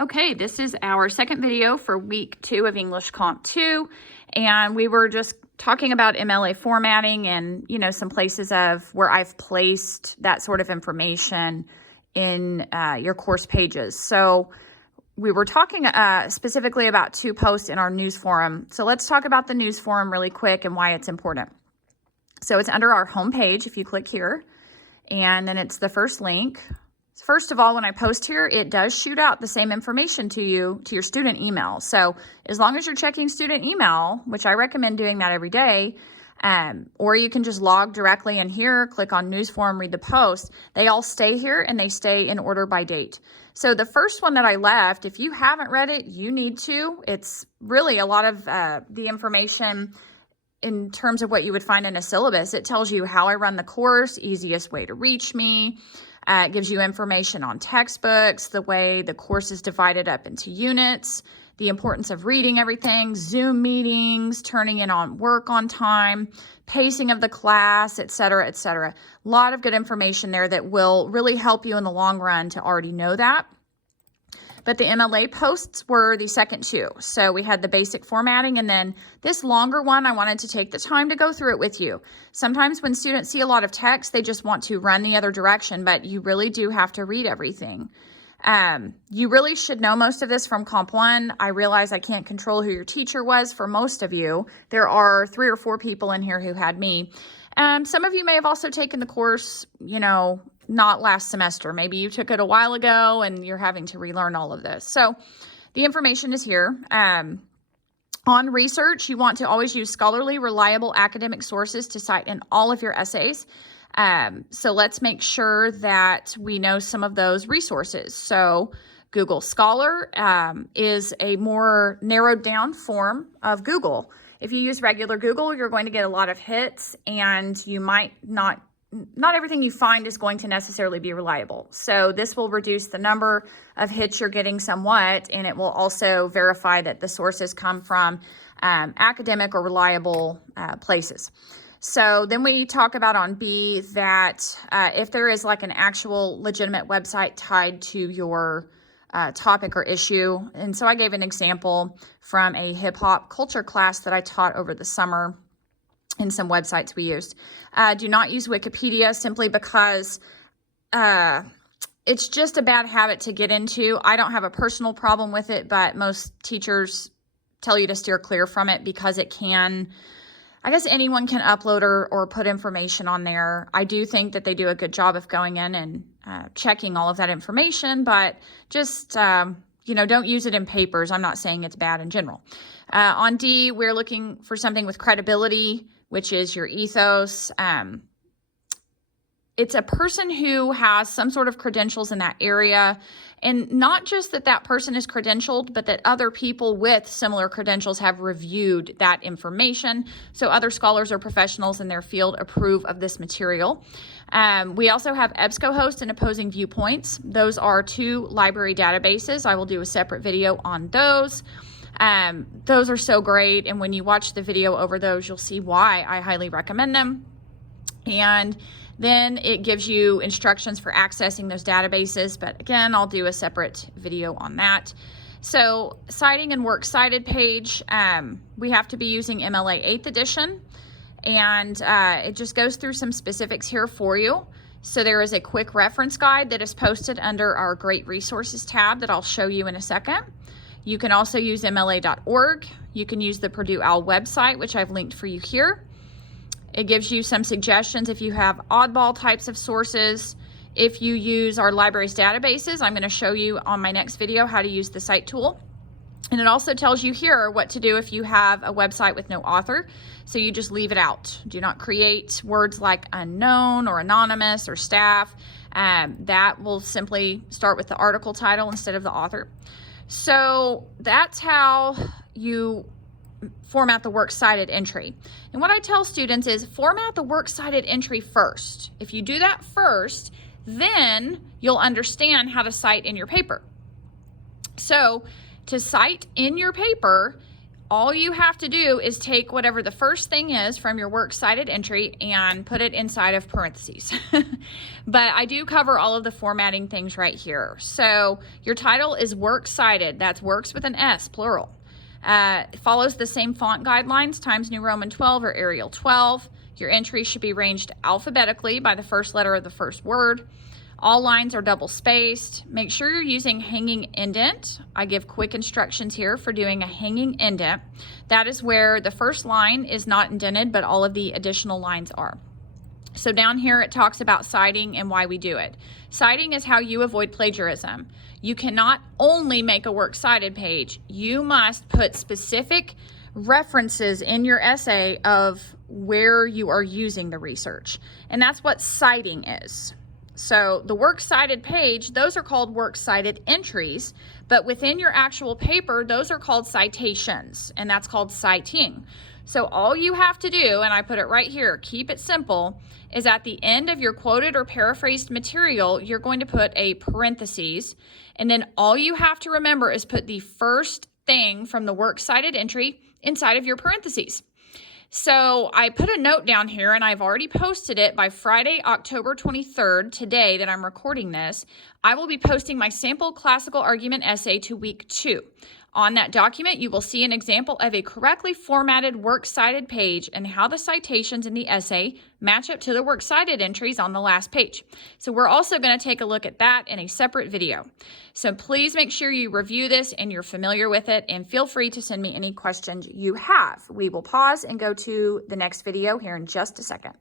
Okay, this is our second video for week 2 of English Comp 2, and we were just talking about MLA formatting and, some places of where I've placed that sort of information in your course pages. So we were talking specifically about 2 posts in our news forum. So let's talk about the news forum really quick and why it's important. So it's under our home page if you click here, and then it's the first link. First of all, when I post here, it does shoot out the same information to you, to your student email. So as long as you're checking student email, which I recommend doing that every day, or you can just log directly in here, click on news forum, read the post. They all stay here and they stay in order by date. So the first one that I left, if you haven't read it, you need to. It's really a lot of the information in terms of what you would find in a syllabus. It tells you how I run the course, easiest way to reach me. It gives you information on textbooks, the way the course is divided up into units, the importance of reading everything, Zoom meetings, turning in on work on time, pacing of the class, etc., etc. A lot of good information there that will really help you in the long run to already know that. But the MLA posts were the second 2. So we had the basic formatting, and then this longer one, I wanted to take the time to go through it with you. Sometimes when students see a lot of text, they just want to run the other direction, but you really do have to read everything. You really should know most of this from Comp 1. I realize I can't control who your teacher was for most of you. There are 3 or 4 people in here who had me. Some of you may have also taken the course, not last semester. Maybe you took it a while ago and you're having to relearn all of this. So the information is here. On research, you want to always use scholarly, reliable academic sources to cite in all of your essays. So let's make sure that we know some of those resources. So Google Scholar is a more narrowed down form of Google. If you use regular Google, you're going to get a lot of hits, and you might not everything you find is going to necessarily be reliable. So this will reduce the number of hits you're getting somewhat, and it will also verify that the sources come from academic or reliable places. So then we talk about on B that if there is like an actual legitimate website tied to your topic or issue. And so I gave an example from a hip hop culture class that I taught over the summer in some websites we used. Do not use Wikipedia simply because it's just a bad habit to get into. I don't have a personal problem with it, but most teachers tell you to steer clear from it because it can, I guess anyone can upload or put information on there. I do think that they do a good job of going in and checking all of that information, but just, don't use it in papers. I'm not saying it's bad in general. On D, we're looking for something with credibility, which is your ethos. It's a person who has some sort of credentials in that area, and not just that person is credentialed, but that other people with similar credentials have reviewed that information. So other scholars or professionals in their field approve of this material. We also have EBSCOhost and Opposing Viewpoints. Those are 2 library databases. I will do a separate video on those. Those are so great, and when you watch the video over those, you'll see why I highly recommend them. And then it gives you instructions for accessing those databases, but again, I'll do a separate video on that. So Citing and Works Cited page, we have to be using MLA 8th edition, and it just goes through some specifics here for you. So there is a quick reference guide that is posted under our Great Resources tab that I'll show you in a second. You can also use MLA.org. You can use the Purdue OWL website, which I've linked for you here. It gives you some suggestions if you have oddball types of sources. If you use our library's databases, I'm going to show you on my next video how to use the Cite tool. And it also tells you here what to do if you have a website with no author. So you just leave it out. Do not create words like unknown or anonymous or staff. That will simply start with the article title instead of the author. So that's how you format the works cited entry. And what I tell students is format the works cited entry first. If you do that first, then you'll understand how to cite in your paper. So to cite in your paper, all you have to do is take whatever the first thing is from your works cited entry and put it inside of parentheses. But I do cover all of the formatting things right here. So your title is works cited. That's works with an S, plural. It follows the same font guidelines, Times New Roman 12 or Arial 12. Your entry should be arranged alphabetically by the first letter of the first word. All lines are double spaced. Make sure you're using hanging indent. I give quick instructions here for doing a hanging indent. That is where the first line is not indented, but all of the additional lines are. So down here it talks about citing and why we do it. Citing is how you avoid plagiarism. You cannot only make a works cited page. You must put specific references in your essay of where you are using the research. And that's what citing is. So the works cited page, those are called works cited entries, but within your actual paper, those are called citations, and that's called citing. So all you have to do, and I put it right here, keep it simple, is at the end of your quoted or paraphrased material, you're going to put a parentheses, and then all you have to remember is put the first thing from the works cited entry inside of your parentheses. So I put a note down here, and I've already posted it by Friday, October 23rd, today that I'm recording this. I will be posting my sample classical argument essay to week 2. On that document, you will see an example of a correctly formatted works cited page and how the citations in the essay match up to the works cited entries on the last page. So we're also going to take a look at that in a separate video. So please make sure you review this and you're familiar with it, and feel free to send me any questions you have. We will pause and go to the next video here in just a second.